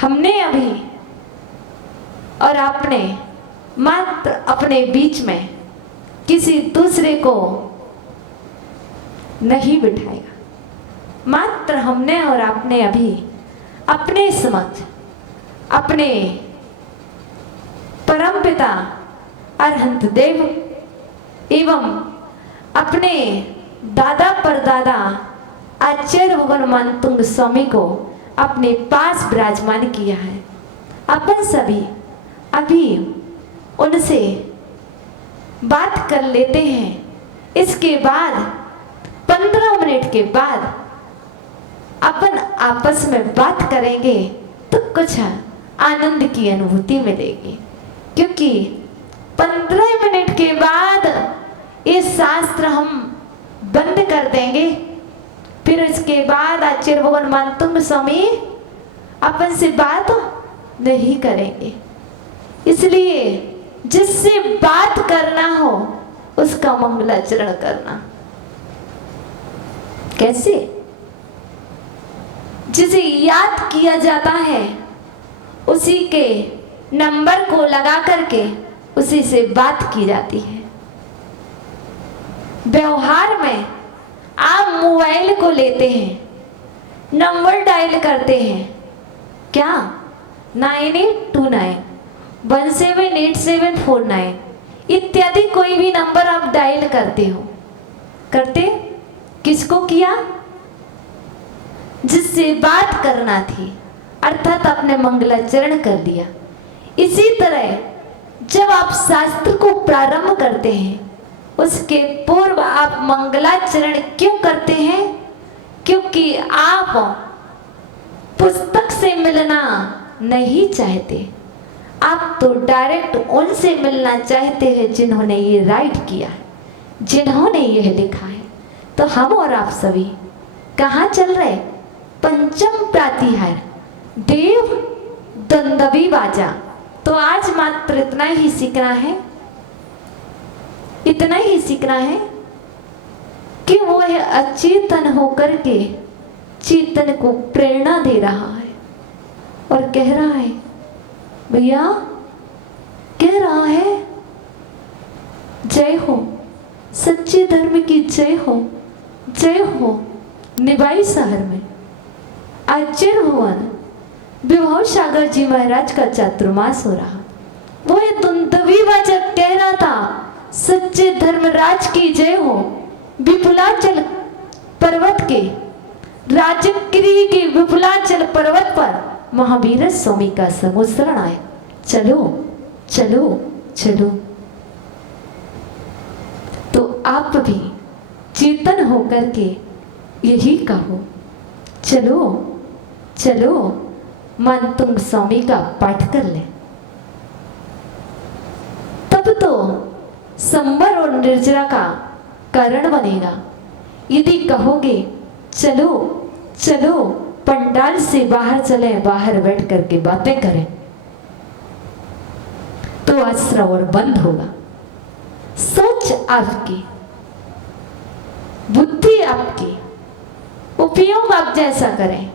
हमने अभी और आपने मात्र अपने बीच में किसी दूसरे को नहीं बिठाएगा। मात्र हमने और आपने अभी अपने समक्ष अपने परमपिता अरहंत देव एवं अपने दादा परदादा आचार्य भगवान मानतुंग स्वामी को अपने पास विराजमान किया है। अपन सभी अभी उनसे बात कर लेते हैं। इसके बाद 15 मिनट के बाद अपन आपस में बात करेंगे तो कुछ आनंद की अनुभूति मिलेगी, क्योंकि 15 मिनट के बाद ये शास्त्र हम बंद कर देंगे। फिर इसके बाद आचार्य भगवान मानतुंग स्वामी अपन से बात नहीं करेंगे। इसलिए जिससे बात करना हो उसका मंगलाचरण करना। कैसे? जिसे याद किया जाता है उसी के नंबर को लगा करके उसी से बात की जाती है। व्यवहार में आप मोबाइल को लेते हैं, नंबर डायल करते हैं, क्या 9829 178749 इत्यादि कोई भी नंबर आप डायल करते हो। करते किसको किया? जिससे बात करना थी, अर्थात आपने मंगलाचरण कर लिया। इसी तरह जब आप शास्त्र को प्रारंभ करते हैं उसके पूर्व आप मंगलाचरण क्यों करते हैं? क्योंकि आप पुस्तक से मिलना नहीं चाहते, आप तो डायरेक्ट उनसे मिलना चाहते हैं जिन्होंने ये राइट किया है, जिन्होंने यह लिखा है। तो हम और आप सभी कहाँ चल रहे? पंचम प्रातिहार देव दंदवी बाजा। तो आज मात्र इतना ही सीखना है, इतना ही सीखना है कि वो अचेतन होकर के चेतन को प्रेरणा दे रहा है और कह रहा है, भैया कह रहा है, जय हो सच्चे धर्म की, जय हो, जय हो। निबाई शहर में आचार्य भगवान विभव सागर जी महाराज का चातुर्मास हो रहा। वो ये दुंदवी वाचक कह रहा था, सच्चे धर्मराज की जय हो। विपुलाचल पर्वत के राजगिरी के विपुलाचल पर्वत पर महावीर स्वामी का समुद्रण आए। चलो चलो चलो। तो आप भी चेतन होकर के यही कहो, चलो चलो मानतुंग स्वामी का पाठ कर ले। तब तो संबर और निर्जरा का कारण बनेगा। यदि कहोगे चलो चलो पंडाल से बाहर चले, बाहर बैठ करके बातें करें, तो आज श्रवण बंद होगा। सोच आपकी, बुद्धि आपकी, उपयोग आप जैसा करें।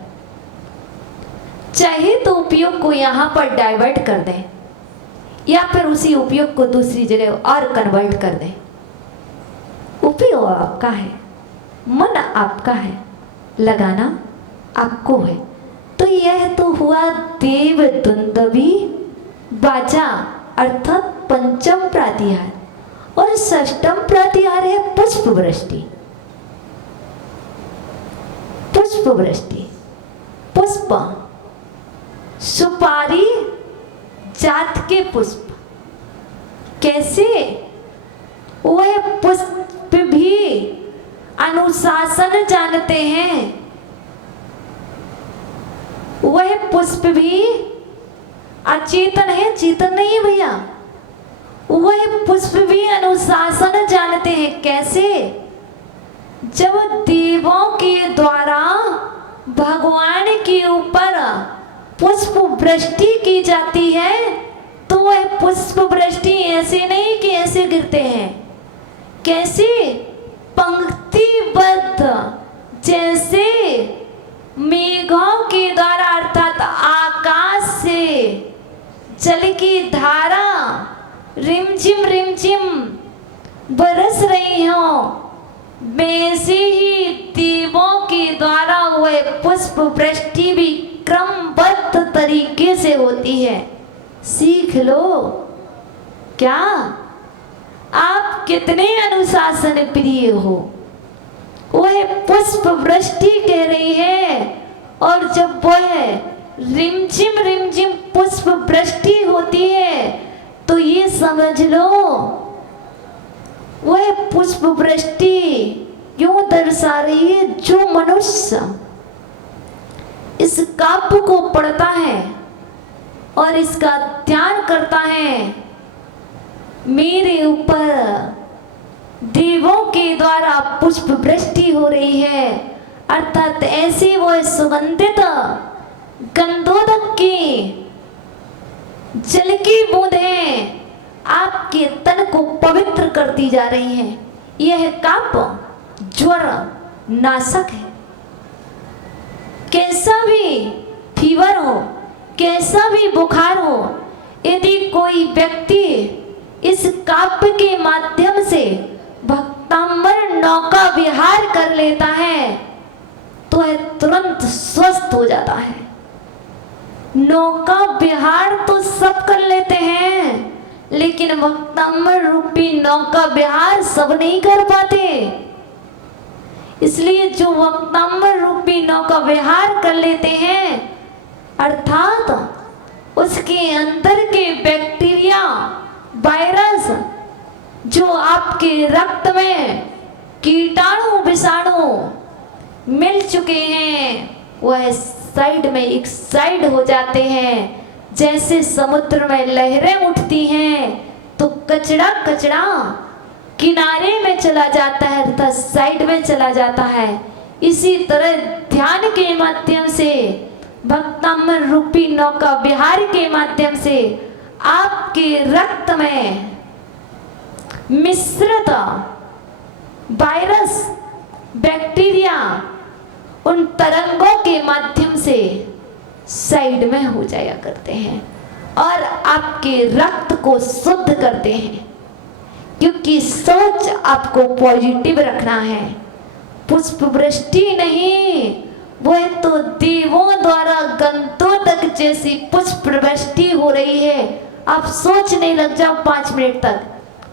चाहे तो उपयोग को यहां पर डाइवर्ट कर दें या फिर उसी उपयोग को दूसरी जगह और कन्वर्ट कर दें। उपयोग आपका है, मन आपका है, लगाना आपको है। तो यह तो हुआ देव दुंदवी बाजा अर्थात पंचम प्रातिहार, और षष्टम प्रातिहार है पुष्प वृष्टि। पुष्प वृष्टि, पुष्प सुपारी जात के पुष्प। कैसे? वह पुष्प भी अनुशासन जानते हैं, वह पुष्प भी अचेतन है, चेतन नहीं है भैया। वह पुष्प भी अनुशासन जानते हैं। कैसे? जब देवों के द्वारा भगवान के ऊपर पुष्प वृष्टि की जाती है तो वह पुष्प वृष्टि ऐसे नहीं कि ऐसे गिरते हैं। कैसे? पंक्तिबद्ध, जैसे मेघों के द्वारा अर्थात आकाश की धारा रिमझिम बरस रही हो, वैसे ही देवों के द्वारा हुए पुष्प वृष्टि भी क्रमबद्ध तरीके से होती है। सीख लो। क्या आप कितने अनुशासन प्रिय हो, वह पुष्प वृष्टि कह रही है। और जब वह रिमझिम पुष्प वृष्टि होती है तो ये समझ लो वह पुष्प वृष्टि क्यों दर्शा रही है। जो मनुष्य इस काव्य को पढ़ता है और इसका ध्यान करता है, मेरे ऊपर देवों के द्वारा पुष्प वृष्टि हो रही है, अर्थात ऐसी वो सुगंधित गंधोदक की जल की बूंदें आपके तन को पवित्र करती जा रही हैं। यह काव्य ज्वर नाशक है। कैसा भी फीवर हो, कैसा भी बुखार हो, यदि कोई व्यक्ति इस काव्य के माध्यम से भक्तांबर नौका विहार कर लेता है तो वह तुरंत स्वस्थ हो जाता है। नौका विहार तो सब कर लेते हैं, लेकिन भक्तांबर रूपी नौका विहार सब नहीं कर पाते। इसलिए जो भक्तांबर रूपी नौका विहार कर लेते हैं, अर्थात उसके अंदर के बैक्टीरिया वायरस जो आपके रक्त में कीटाणु विषाणु मिल चुके हैं, वह साइड में एक साइड हो जाते हैं। जैसे समुद्र में लहरें उठती हैं तो कचरा किनारे में चला जाता है अर्थात साइड में चला जाता है। इसी तरह ध्यान के माध्यम से, भक्तांबर रूपी नौका विहार के माध्यम से आपके रक्त में मिश्रित वायरस बैक्टीरिया उन तरंगों के माध्यम से साइड में हो जाया करते हैं और आपके रक्त को शुद्ध करते हैं। क्योंकि सोच आपको पॉजिटिव रखना है। पुष्प वृष्टि नहीं, वह तो देवों द्वारा गंधोदक जैसी पुष्प वृष्टि हो रही है। आप सोचने लग जाओ 5 मिनट तक,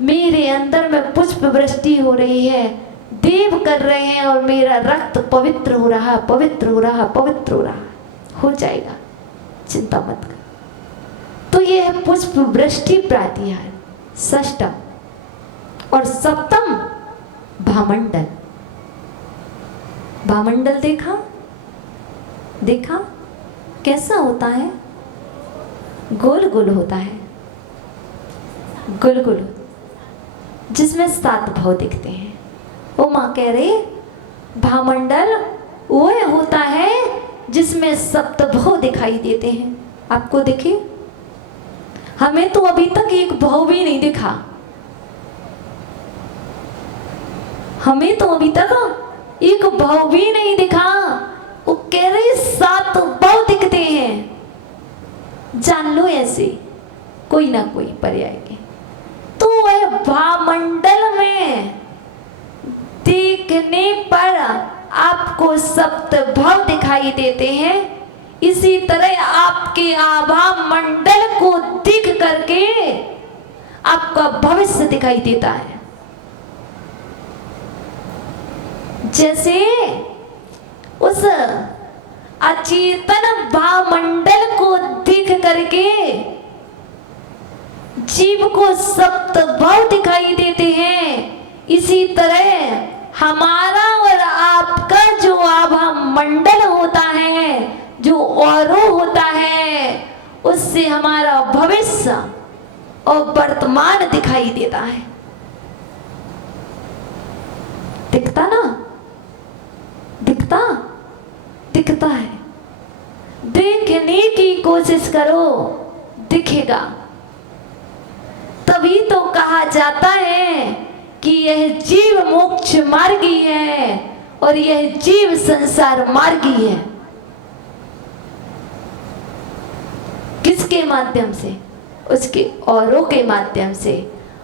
मेरे अंदर में पुष्प वृष्टि हो रही है, देव कर रहे हैं और मेरा रक्त पवित्र हो रहा, पवित्र हो रहा, पवित्र हो रहा। हो जाएगा, चिंता मत कर। तो यह है पुष्प वृष्टि प्रातिहार षष्ठम। और सप्तम भामंडल। भामंडल देखा कैसा होता है? गोल गोल होता है, गोल गोल, जिसमें 7 भाव दिखते हैं। वो माँ कह रही भामंडल वो होता है जिसमें सप्तभाव दिखाई देते हैं। आपको दिखे? हमें तो अभी तक एक भाव भी नहीं दिखा। हमें तो अभी तक एक भाव भी नहीं दिखा। वो कह रहे 7 भाव दिखते हैं। जान लो ऐसे कोई ना कोई पर्याय के। तो वह भामंडल में देखने पर आपको सप्तभाव दिखाई देते हैं। इसी तरह आपके आभा मंडल को दिख करके आपका भविष्य दिखाई देता है। जैसे उस अचेतन भामंडल को दिख करके जीव को सप्तभाव दिखाई देते हैं, इसी तरह हमारा और आपका जो आभा मंडल होता है, जो औरो होता है, उससे हमारा भविष्य और वर्तमान दिखाई देता है। दिखता ना? दिखता है। देखने की कोशिश करो, दिखेगा। तभी तो कहा जाता है कि यह जीव मोक्ष मार्गी है और यह जीव संसार मार्गी है। किसके माध्यम से? उसके औरों के माध्यम से,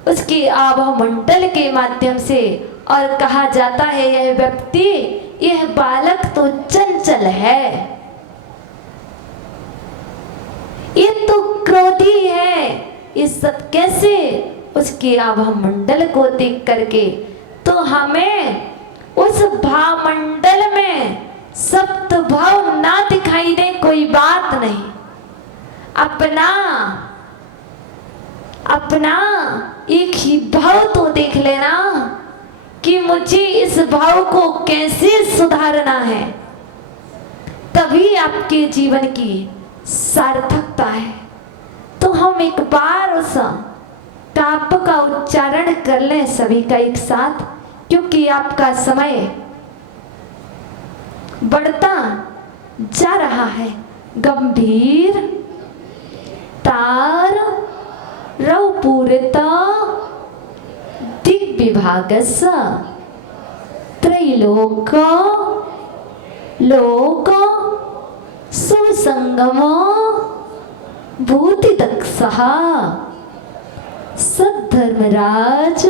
उसके आभामंडल के माध्यम से। और कहा जाता है यह व्यक्ति, यह बालक तो चंचल है, ये तो क्रोधी है। ये सब कैसे? उसके आभामंडल को देख करके। तो हमें उस भावमंडल में सप्त भाव ना दिखाई दे कोई बात नहीं, अपना अपना एक ही भाव तो देख लेना कि मुझे इस भाव को कैसे सुधारना है, तभी आपके जीवन की सार्थकता है। तो हम एक बार उस ताप का उच्चारण कर लें सभी का एक साथ, क्योंकि आपका समय बढ़ता जा रहा है। गंभीर तार रव पूरिता दिग्विभागस त्रैलोक लोक सुसंगम भूति दक्षः सद्धर्मराज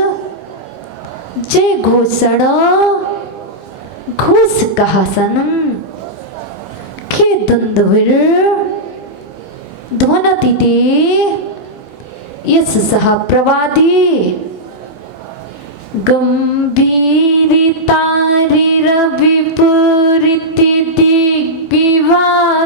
जय घोषण घोष कहासन खे दुंदुविर ध्वनतिते यस सह प्रवादी गंभीरितारिर विपरीति दिग्विभाग